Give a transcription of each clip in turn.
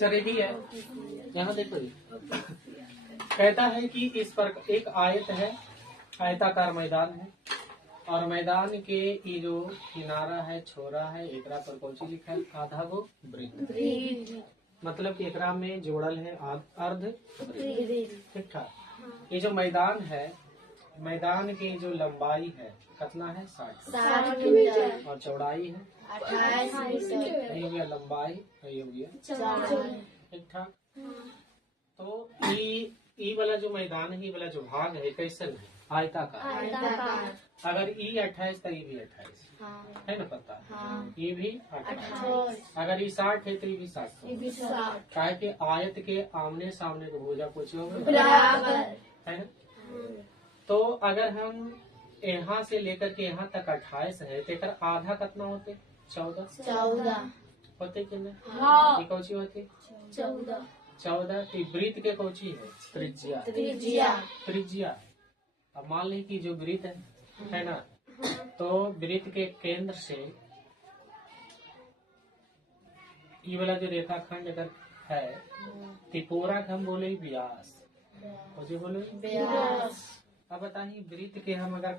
चरेगी है। यहाँ देखो ये। कहता है कि इस पर एक आयत है, आयताकार मैदान है और मैदान के ये जो किनारा है, छोरा है, एकरा पर कौन सी लिखा है? आधा वो वृत्त। मतलब कि एकरा में जोड़ल है अर्ध वृत्त। ठीक ठाक। ये जो मैदान है, मैदान की जो लंबाई है कितना है? 60 मीटर और चौड़ाई है 28 मीटर। ये हो गया लंबाई, ये हो गया। ठीक ठाक। तो ई वाला जो मैदान है, ये वाला जो भाग है कैसन है? आयताकार। अगर ई 28 तो ये भी 28 है ना, पता ये भी 28। अगर ये 60 है तो ये भी 60 काहे के आयत के आमने सामने को भुजा कुछ बराबर है ना। तो अगर हम यहाँ से लेकर के यहाँ तक 28 है तो एकर आधा कितना होते? 14 होते कि नहीं? कौची होती? 14। तो वृत्त के कौची है? त्रिज्या। अब मान ली कि जो वृत्त है ना, तो वृत्त के केंद्र से ये वाला जो रेखाखंड अगर है त्रिपुरा के हम बोले व्यास। बोले व्यास। अब बताइए वृत्त के हम अगर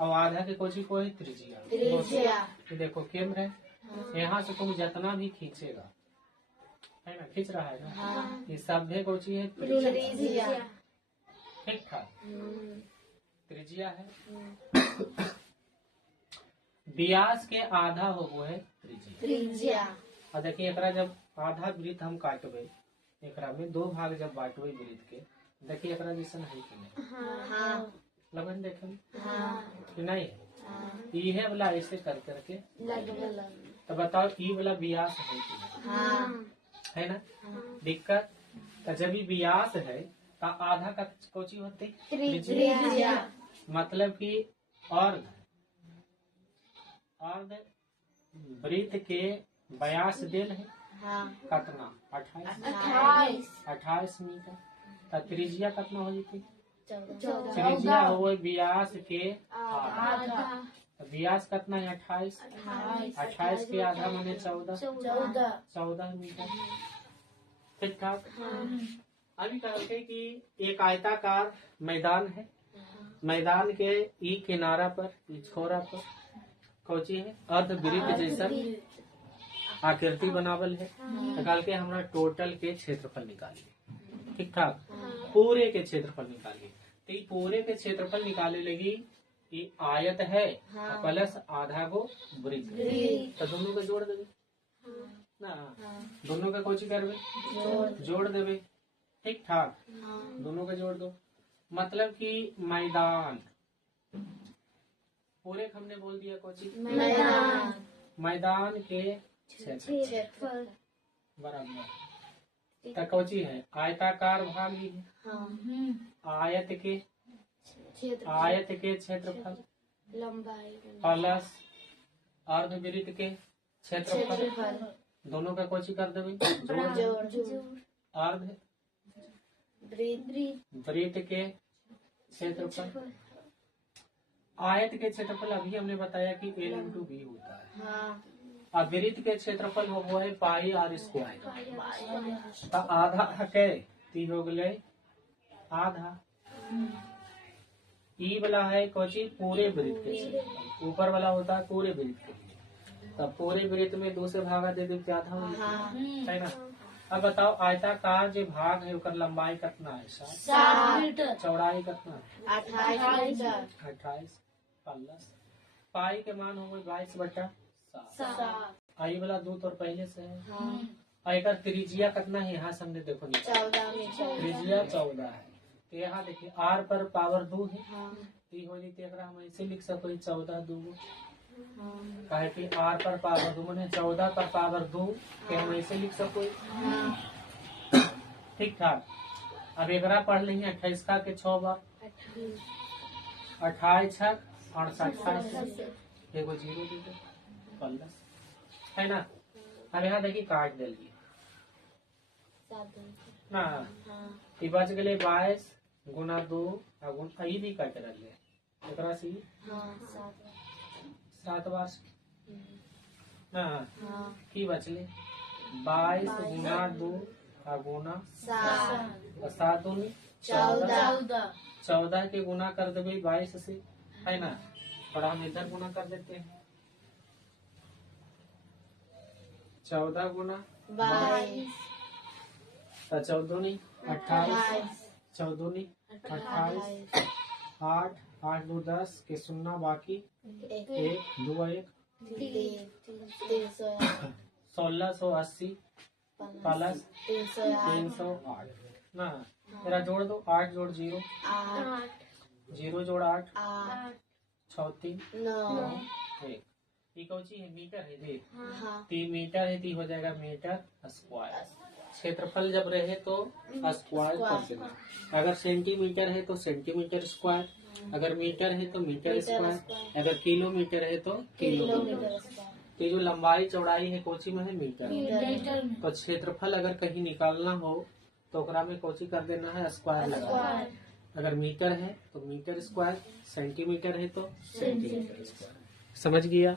आधा के कोची को है? त्रिज्या। तो देखो केंद्र है, यहाँ से तुम जितना भी खींचेगा है ना, खींच रहा है ना, ये सब है कोची है? त्रिज्या। ठीक ठाक। त्रिज्या है। व्यास के आधा हो वो है त्रिज्या। और देखिए एकरा जब आधा वृत्त हम काटबे, एकरा में दो भाग जब बांटबे वृत्त के, देखिए एकरा जैसन है कि नहीं? लगन देखे कि नहीं? ये वाला ऐसे कर करके तो बताओ ये वाला व्यास है कि नहीं? है ना। दिक्कत तो जब ये व्यास है तो आधा का कोची होते? त्रिज्या। मतलब कि अर्ध वृत्त के व्यास देल है कितना? 28 मीटर। तो त्रिज्या कितना हो जाती? त्रिज्या हो व्यास के आधा। व्यास कितना है? 28 के आधा माने 14 मीटर। ठीक ठाक। अभी कहते कि एक आयताकार मैदान है, मैदान के ई किनारा पर, ई छोरा पर कौची है? अर्धवृत्त जैसा आकृति बनावल है। निकाल के हमरा टोटल के क्षेत्रफल निकालिए। ठीक ठाक। पूरे के क्षेत्रफल निकालिए। तो ये पूरे के क्षेत्रफल निकाले लगी, ये आयत है प्लस आधा को वृत्त, तो दोनों को जोड़ देवे ना। दोनों का कोची करवे? जोड़ देवे। ठीक ठाक। दोनों का जोड़ दो। मतलब कि मैदान पूरे हमने बोल दिया कोची? मैदान के क्षेत्रफल बराबर तो कोची है? आयताकार भाग ही है। आयत के क्षेत्रफल प्लस अर्धवृत्त के क्षेत्रफल, दोनों का कोची कर देवे? जोड़। अर्ध वृत्त के क्षेत्रफल, आयत के क्षेत्रफल अभी हमने बताया कि L/B होता है। और वृत्त के क्षेत्रफल वो है पाई आर स्क्वायर। तो आधा हटे ती हो गए आधा। ई वाला है कोची? पूरे वृत्त के क्षेत्रफल। ऊपर वाला होता है पूरे वृत्त के लिए। तब पूरे वृत्त में 2 से भागा दे दे आधा है ना। अब बताओ आयताकार जो भाग है उसका लंबाई कितना है? 60। चौड़ाई कितना है? 28 प्लस पाई के मान हो गए 22/7। आई वाला 2 तो पहले से है। और एक त्रिज्या कितना है? यहाँ सामने देखो त्रिज्या 14 है। तो यहाँ देखिए आर पर पावर 2 है। हो जाती है हम ऐसे लिख सको 14 2 कहे कि आर पर पावर 2 मैंने 14 पर पावर 2 के हम ऐसे लिख सको। ठीक ठाक। अब एक पढ़ लेंगे 28 का के 6 बार 28 छक 68 एगो 0 दे दो प्लस है ना। अब यहाँ देखिए काट दिलिए ना। बच गए 22 गुना 2 गुना ई भी कट रही से 7 बार ना की बचले 22 गुना 2 गुना सात 7 दूनी 14 14 के गुना कर देवे 22 से, है ना। थोड़ा हम इधर गुना कर देते हैं। 14 गुना 22 14 28 14 28 8 8 2 10 के 0 बाकी 1 2 1 1680 प्लस 308 ना। तेरा जोड़ दो 8 जोड़ 0 0 जोड़ 8 36 9 1। ये कौची है मीटर है देख, 3 मीटर है तो हो जाएगा मीटर स्क्वायर। क्षेत्रफल जब रहे तो स्क्वायर कर देना। अगर सेंटीमीटर है तो सेंटीमीटर स्क्वायर, अगर मीटर है तो मीटर स्क्वायर, अगर किलोमीटर है तो किलोमीटर। तो जो लंबाई चौड़ाई है कोची में है मीटर। तो क्षेत्रफल अगर कहीं निकालना हो तो ओकरा में कोची कर देना है स्क्वायर लगा। अगर मीटर है तो मीटर स्क्वायर, सेंटीमीटर है तो सेंटीमीटर स्क्वायर। समझ गया।